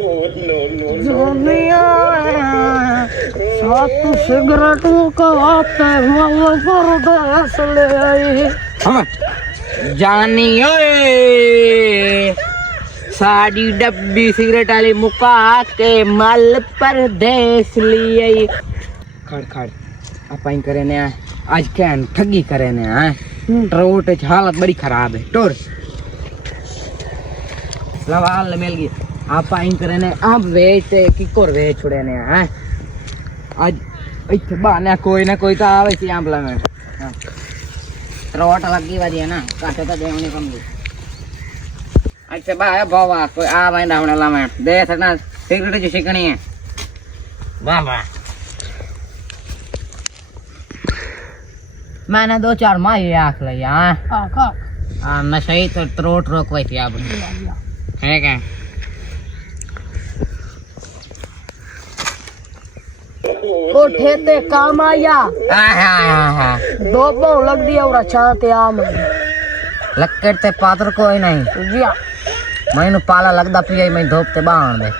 दुनिया सात सिगरेटों का आपे माला परदेस ले आई हम जानियो साड़ी डब्बी सिगरेट वाली मुका के माल परदेस ले आई खड़ खड़ अपन करे ने आज क्या ठगी करे ने ट्रोट हालत बड़ी खराब है टोर सवाल मिल गई आप आई करे ने आप वेचते कि कोर वेच छुड़े ने हैं आज इथे बाने कोई ना कोई तो आवे सी आंबला में ट्रोट लगी वाली है ना काटे तो देवनी कम दी अच्छा बा बाबा कोई आवे ना होने ला में दे सकना सिगरेट जो शिकनी है वाह वाह मैंने 2-4 माह ये आख लिया हाँ नशा ही तो त्रोट रोकवाई थी आप है क्या कोठे ते काम आया दो पाँव लग दिया और अच्छा ते आम लक्कड़ ते पात्र कोई नहीं जी मैंने पाला लगदा पिया मैं धोप ते बाण दे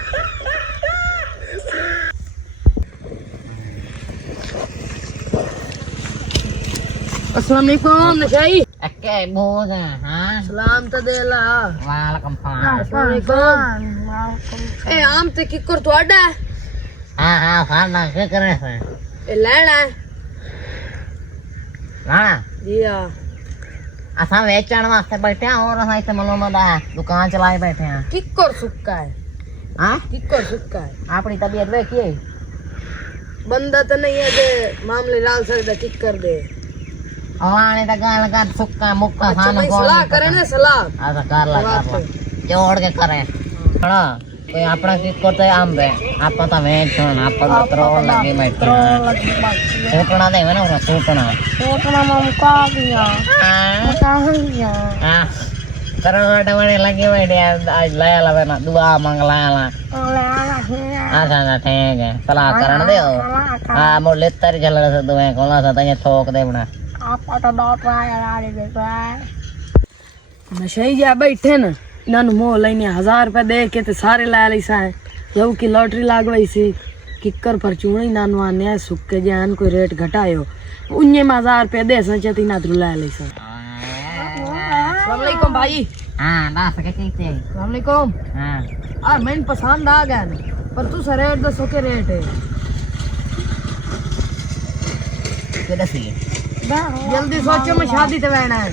अस्सलाम वालेकुम नशाई अके बोझ हां सलाम तो देला वालेकुम अस्सलाम ए आम ते किकर तोड़ा हां हां फाना के करे है ए लेना हां जी हां असा वेचण वास्ते बैठे और असा इथे मलोमदा दुकान चलाए बैठे हैं किकर सुक्का है हां किकर सुक्का है अपनी तबीयत वे की बंदा तो नहीं है जे मामले लाल सर दा किकर दे आने ता गाल का सुक्का मुक्का खाना को सलाह करे ने सलाह आ कर ला जोड़ के करे हां कोई अपना की करते आम बे आपा ता वेच छन आपा तो त्रोड़ लगी मैं सूटना दे ना सूटना मुका दिया मुका दिया हां त्रोड़ बड़े लगे बैठे आज लाया ला ना दुआ मंगला ला अच्छा ठीक है सलाह करन दे हां मो लेतर चल से दुए कोला सा तने ठोक दे बना आपा तो डॉट आया रे नशई जा बैठे न इन्होंने मोह लईने 1000 रुपया दे के ते सारे ला ली सा जब की लॉटरी लागवाई सी किकर पर चूणी नानो आने सुक्के जान कोई रेट घटायो उन्ने में 1000 रुपया दे सचती ना ध्रु ला ली सा अस्सलाम वालेकुम भाई हां ना सके कहते अस्सलाम वालेकुम हां आ मैंने पसंद आ गया पर तू सा रेट दसो के रेट है के दसी जल्दी सोचो मैं शादी ते रहना है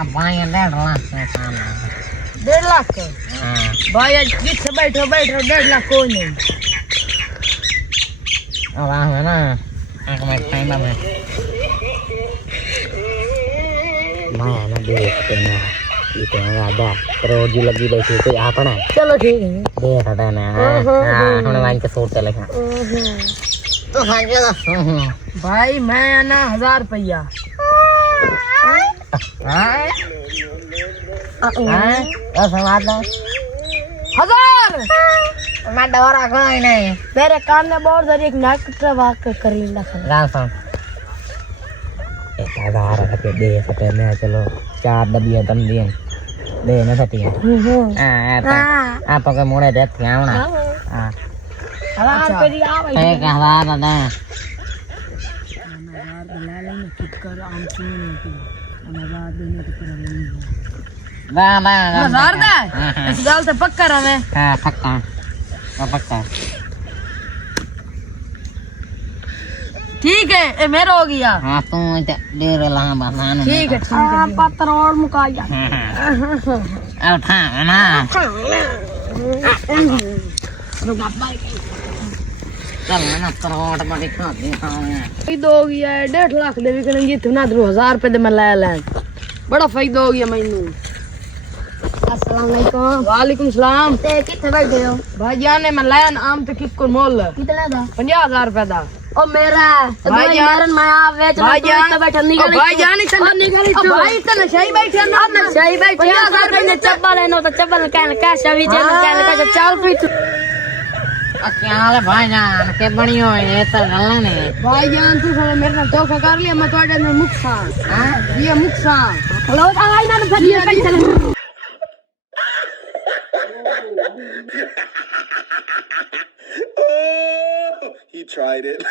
अब भाई 1.5 लाख में काम है 1.5 लाख हां भाई आज किस बैठो 1.5 लाख कोई नहीं अब आ है ना आंख में टाइम में मैं ना देख के ना ये तो आधा करोड़ जी लगी बैठी तो आपना चलो ठीक है देख हटा ना हां हम वाइन के सोच चले हां तो हाँ जी भाई मैं ना 1000 रुपया मैं डरा कोई नहीं तेरे कान में बहुत सारी एक नाक वाक करी लखन एक 1000 रुपये दे सकते मैं चलो 4 डबिया तम दिए दे ना सकती है आप के मुड़े देख के आओ ना हां 1000 रुपये दिया भाई एक 1000 ना 1000 ला लेना किकर आम चुन की 1000 देने तो कर लेंगे ना ना 1000 दे इस गाल से पक्का रहे हां पक्का पक्का ठीक है ए मेरा हो गया हां तू दे रे ला बहाना ठीक है पत्थर और मुकाया अब था ना चल ना त्रोट बड़ी खा दे फायदा हो गया है 1.5 लाख दे भी करेंगे इतना 1000 रुपए दे मैं ले ले बड़ा फायदा हो गया मैनू अस्सलाम वालेकुम वालेकुम सलाम ते किथे बैठे हो भाईजान ने मैं लाया आम ते किसको मोल कितना दा 50000 रुपए दा ओ मेरा भाईजान मैं आ वेच भाईजान तो बैठा नहीं गली भाईजान इतना नहीं गली तू भाई इतना सही बैठे ना सही बैठे 50000 रुपए ने चप्पल लेनो तो चप्पल कहने कैश अभी जे कहने का चल पी क्या हाल है भाईजान के बनियो ये तो गल्ला नहीं भाईजान तू साले मेरे नाल धोखा कर लिया मैं तोड़े ने मुक्सा हां ये मुक्सा हेलो आई ना फटिया कट चले Oh, he tried it.